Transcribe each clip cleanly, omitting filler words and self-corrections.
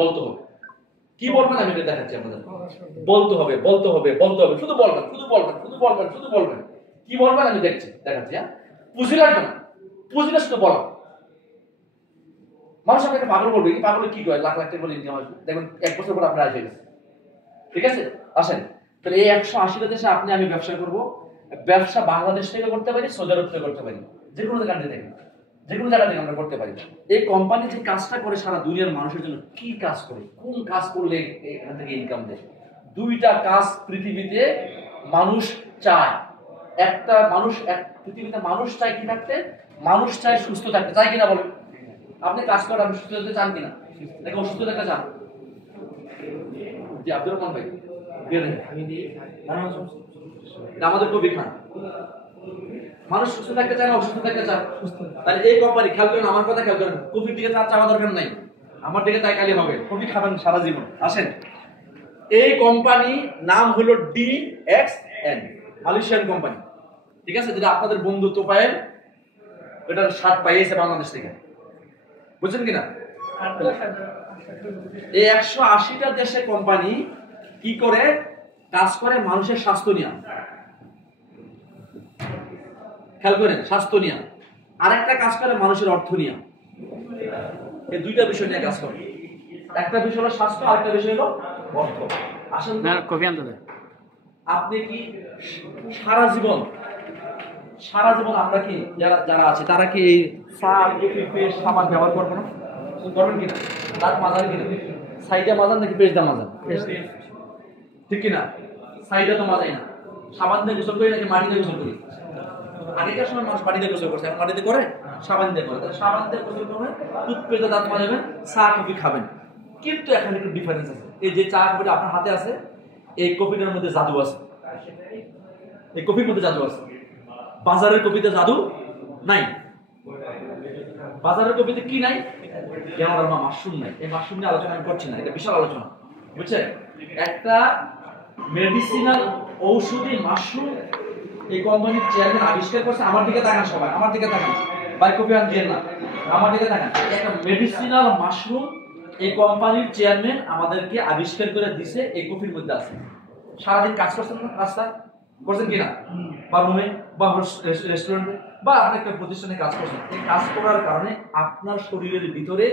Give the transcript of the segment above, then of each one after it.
বলতে হবে। কি বলবেন আমি এটা দেখাচ্ছি আপনাদের। বলতে হবে, বলতে হবে, বলতে হবে, শুধু বলবেন, শুধু বলবেন, শুধু বলবেন, শুধু বলবেন। কি বলবেন আমি দেখাচ্ছি। হ্যাঁ, পুঁজি লাগবে না, পুঁজিটা শুধু বলা। মানুষ আপনাকে পাগল বলবে, কি পাগল কি করে, লাখ লাখ টাকা বলে ইনকাম আসবে, দেখুন 1 বছর পর আপনার আসে গেছে। ঠিক আছে, আসেন তাহলে এই 180টা দেশে আপনি আমি ব্যবসা করব। ব্যবসা বাংলাদেশ থেকে করতে পারি, সৌদি আরব থেকে করতে পারি, যে কোনো কান্ট্রি থেকে, যে কোনো জায়গা থেকে আমরা করতে পারি। এই কোম্পানি যে কাজটা করে সারা দুনিয়ার মানুষের জন্য, কি কাজ করে, কোন কাজ করলে এখান থেকে ইনকাম দেয়? 2টা কাজ পৃথিবীতে মানুষ চায়। একটা মানুষ, পৃথিবীতে মানুষ চায় কি থাকতে? মানুষ চায় সুস্থ থাকতে, চায় কিনা বলেন? আপনি কাজ করেন, আপনি সুস্থ থাকতে চান কিনা, নাকি অসুস্থ থাকতে চান? জি আব্দুর রহমান ভাই, আমাদের কবি খান, মানুষ সুস্থ থাকতে চায় না অসুস্থ থাকতে চায়? তাহলে এই কোম্পানি, খেয়াল করেন আমার কথা, খেয়াল করেন, কফির দিকে তার চাওয়া দরকার নাই, আমার দিকে তাই কালি হবে, কফি খাবেন সারা জীবন। আসেন, এই কোম্পানি নাম হলো DXN, মালয়েশিয়ান কোম্পানি। ঠিক আছে, যেটা আপনাদের বন্ধু তোফায়েল এটার স্বাদ পাইয়েছে বাংলাদেশ থেকে, বুঝছেন কিনা? এই 180টা দেশে কোম্পানি কি করে কাজ করে? মানুষের স্বাস্থ্য নিয়ে, খেয়াল করেন, স্বাস্থ্য নিয়ে। আরেকটা কাজ করে মানুষের অর্থ নিয়ে। এই 2টা বিষয় নিয়ে কাজ করে। একটা বিষয় হলো স্বাস্থ্য, আরেকটা বিষয় হলো অর্থ। আসেন আপনি কি সারা জীবন আমরা কি যারা আছে তারা কি এই পেস্ট সাবান ব্যবহার করবো না? করবেন কিনা? দাঁত মাজান কিনা? সাইডে মাজান নাকি পেস্ট দা মাজান? ঠিক কিনা? সাইডে তো মাজাই না। সাবান দিয়ে গোসল করি নাকি মাটি দিয়ে গোসল করি? আগেকার সময় মানুষ মাটি দিয়ে গোসল করছে, এখন মাটিতে করে, সাবান দিয়ে করে। তাহলে সাবান দিয়ে গোসল করবেন, টুথপেস্টে দাঁত মাজাবেন, চা কফি খাবেন। কিন্তু এখন একটু ডিফারেন্স আছে। এই যে চা কফিটা আপনার হাতে আছে, এই কফিটার মধ্যে জাদু আছে। এই কফির মধ্যে জাদু আছে। বাজারের কফিতে জাদু নাই। বাজারের কফিতে কি নাই? মাশরুম নাই। এই মাশরুম নিয়ে আলোচনা আমি করছি না, এটা বিশাল আলোচনা, বুঝছেন? একটা মেডিসিনাল ঔষধি মাশরুম এই কোম্পানির চেয়ারম্যান আবিষ্কার করছে। আমার দিকে তাকান সবাই, আমার দিকে তাকান, বাই কপি আন দিয়ে না, আমার দিকে তাকান। একটা মেডিসিনাল মাশরুম এই কোম্পানির চেয়ারম্যান আমাদেরকে আবিষ্কার করে দিছে, এই কফির মধ্যে আছে। সারাদিন কাজ করছেন না, রাস্তায় করছেন কিনা, বা রুমে, বা রেস্টুরেন্টে, বা আপনি একটা প্রতিষ্ঠানে কাজ করছেন। এই কাজ করার কারণে আপনার শরীরের ভিতরে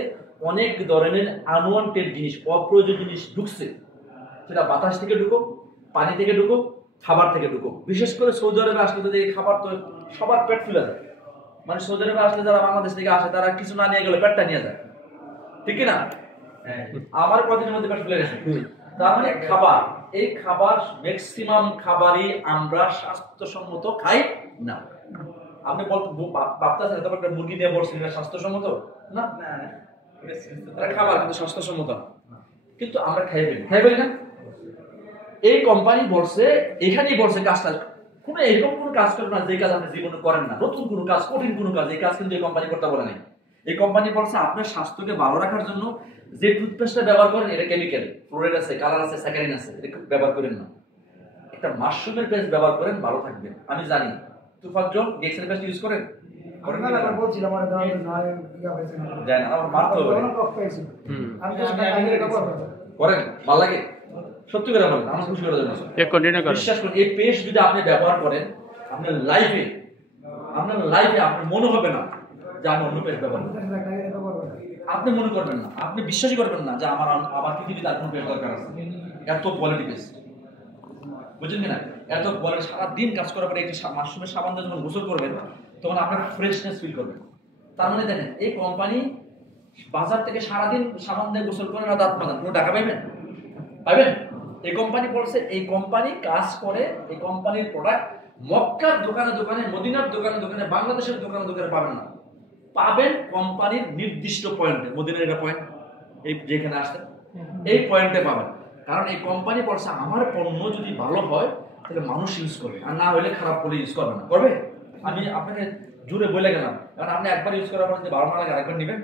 অনেক ধরনের আনওয়ান্টেড জিনিস, অপ্রয়োজনীয় জিনিস ঢুকছে। সেটা বাতাস থেকে ঢুকুক, পানি থেকে ঢুকুক, খাবার থেকে ঢুকুক। বিশেষ করে সৌদি আরবে আসলে তো এই খাবার তো সবার পেট ফুলে যায়। মানে সৌদি আরবে আসলে যারা বাংলাদেশ থেকে আসে তারা কিছু না নিয়ে গেলে পেটটা নিয়ে যায়, ঠিক কিনা? আমার কদিনের মধ্যে পেট ফুলে গেছে। তার মানে খাবার, এই খাবার ম্যাক্সিমাম খাবারই আমরা স্বাস্থ্যসম্মত খাই না। আপনি ভাবতেছেন তবে একটা মুরগি নিয়ে বলছেন এটা স্বাস্থ্যসম্মত না, খাবার কিন্তু স্বাস্থ্যসম্মত না, কিন্তু আমরা খাই ফেলি না। এই কোম্পানি বলছে, এখানেই বলছে কাজটা কোনো এরকম কোনো কাজ করবে না যে কাজ আপনি জীবনে করেন না, নতুন কোনো কাজ, কঠিন কোনো কাজ, এই কাজ কিন্তু এই কোম্পানি করতে বলে নাই। এই কোম্পানি বলছে আপনার স্বাস্থ্যকে ভালো রাখার জন্য যে টুথপেস্টটা ব্যবহার করেন এটা কেমিক্যাল, ফ্লোরাইড আছে, কালার আছে, স্যাকারিন আছে, এটা ব্যবহার করেন না। একটা মাশরুমের পেস্ট ব্যবহার করেন, ভালো থাকবেন। আমি জানি তুফাজ্জল গেক্সের পেস্ট ইউজ করেন, করেন না? আমি বলছিলাম আমার দাও না ইয়া হয়েছে না, জানেন আমার মারতে হবে, আমি তো করেন, ভালো লাগে, সত্যি করে বলেন, আমার খুশি করে দেন। বিশ্বাস করুন, এই পেস্ট যদি আপনি ব্যবহার করেন আপনার লাইফে আপনার মনে হবে না যে আমি অন্য পেস্ট ব্যবহার করি। আপনি মনে করবেন না, আপনি বিশ্বাসই করবেন না যে আমার পৃথিবীতে আর কোনো পেস্ট দরকার আছে। এত কোয়ালিটি পেস্ট, বুঝলেন কিনা? এত কোয়ালিটি। সারাদিন কাজ করার পরে একটি মাশরুমের সাবান দিয়ে যখন গোসল করবেন তখন আপনার ফ্রেশনেস ফিল করবেন। তার মানে দেখেন, এই কোম্পানি বাজার থেকে সারাদিন সাবান দিয়ে গোসল করেন না দাঁত মাজান, কোনো টাকা পাইবেন? এই কোম্পানি বলছে, এই কোম্পানি কাজ করে, এই কোম্পানির প্রোডাক্ট মক্কার দোকানে দোকানে, মদিনার দোকানে দোকানে, বাংলাদেশের দোকানে দোকানে পাবেন না, পাবেন কোম্পানির নির্দিষ্ট পয়েন্টে। মদিনার এটা পয়েন্ট, এই যেখানে আসছেন এই পয়েন্টে পাবেন। কারণ এই কোম্পানি বলছে আমার পণ্য যদি ভালো হয় তাহলে মানুষ ইউজ করবে, আর না হলে খারাপ করে ইউজ করবে না। করবে? আমি আপনাকে জুড়ে বলে গেলাম, কারণ আপনি একবার ইউজ করার পর যদি ভালো না লাগে আরেকবার নেবেন,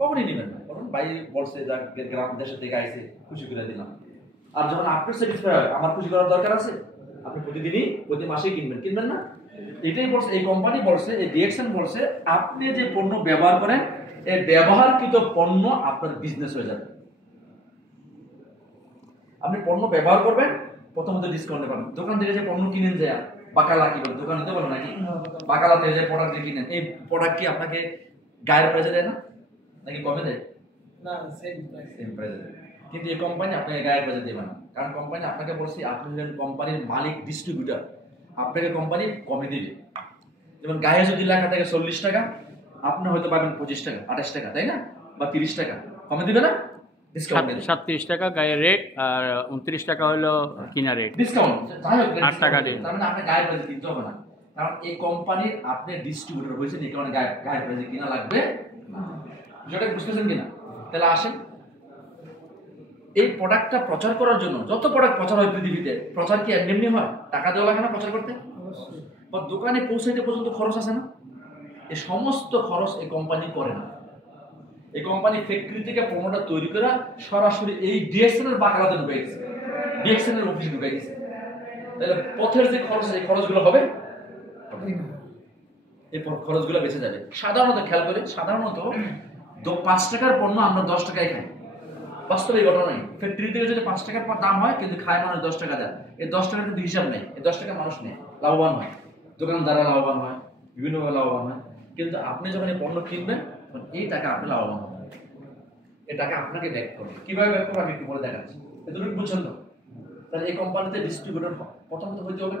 কখনই নেবেন না। কারণ ভাই বলছে যা গ্রাম দেশের থেকে আইসে, খুশি করে দিলাম। আর যখন আপনার স্যাটিসফাই হয়, আমার খুশি করার দরকার আছে, আপনি প্রতিদিনই প্রতি মাসেই কিনবেন না? এটাই বলছে এই কোম্পানি, বলছে এই ডিএক্সএন বলছে আপনি যে পণ্য ব্যবহার করেন এই ব্যবহারকৃত পণ্য আপনার বিজনেস হয়ে যাবে। আপনি পণ্য ব্যবহার করবেন, প্রথমত ডিসকাউন্টে পাবেন। দোকান থেকে যে পণ্য কিনেন যায় বাকালা কি বলে, দোকানে তো বলো নাকি বাকালা থেকে যে প্রোডাক্ট কিনেন, এই প্রোডাক্ট কি আপনাকে গায়ের প্রাইসে দেয় না, নাকি কমে দেয়? না, সেম প্রাইসে দেয়। কিন্তু এই কোম্পানি আপনাকে গায়ের প্রাইসে দেবে না, কারণ কোম্পানি আপনাকে বলছে আপনি হলেন কোম্পানির মালিক, ডিস্ট্রিবিউটর, আপনাকে কোম্পানি কমে দিবে। যেমন গায়ে যদি লেখা থাকে 40 টাকা, আপনি হয়তো পাবেন 25 টাকা, 28 টাকা, তাই না, বা 30 টাকা কমে দিবে না, ডিসকাউন্ট 37 টাকা গায়ের রেট আর 29 টাকা হলো কিনা রেট, ডিসকাউন্ট যাই হোক 8 টাকা দিন। তার মানে আপনি গায়ের প্রাইসে কিনতে হবে না, কারণ এই কোম্পানির আপনি ডিস্ট্রিবিউটর হয়েছেন, এই কারণে গায়ের প্রাইসে কিনা লাগবে না। যেটা বুঝতেছেন কিনা? তাহলে আসেন, এই প্রোডাক্টটা প্রচার করার জন্য যত প্রোডাক্ট প্রচার হয় পৃথিবীতে, প্রচার কি এমনি এমনি হয়? টাকা দেওয়া লাগে না প্রচার করতে? অবশ্যই। বা দোকানে পৌঁছাইতে পর্যন্ত খরচ আছে না? এই সমস্ত খরচ এই কোম্পানি করে না। এই কোম্পানি ফ্যাক্টরি থেকে পণ্যটা তৈরি করে সরাসরি এই ডিএক্সএন এর বাকালাতে ঢুকাই দিচ্ছে, ডিএক্সএন এর অফিসে ঢুকাই দিচ্ছে। তাহলে পথের যে খরচ, এই খরচগুলো হবে, এই খরচগুলো বেঁচে যাবে। সাধারণত খেয়াল করে, সাধারণত 5 টাকার পণ্য আমরা 10 টাকায় খাই, বাস্তবে এই ঘটনা নেই। ফ্যাক্টরি থেকে যদি 5 টাকার দাম হয়, কিন্তু খায় মানুষ 10 টাকা দেয়, এই 10 টাকার কিন্তু হিসাব নেই, এই 10 টাকা মানুষ নেই, লাভবান হয়, দোকানদাররা লাভবান হয়, বিভিন্নভাবে লাভবান হয়। কিন্তু আপনি যখন এই পণ্য কিনবেন, তখন এই টাকা আপনি লাভবান হবেন, এই টাকা আপনাকে ব্যাক করবে। কিভাবে ব্যাক করবে আমি একটু বলে দেখাচ্ছি, এতটুকু বুঝছেন তো? তাহলে এই কোম্পানিতে ডিস্ট্রিবিউটর প্রথমত হইতে হবে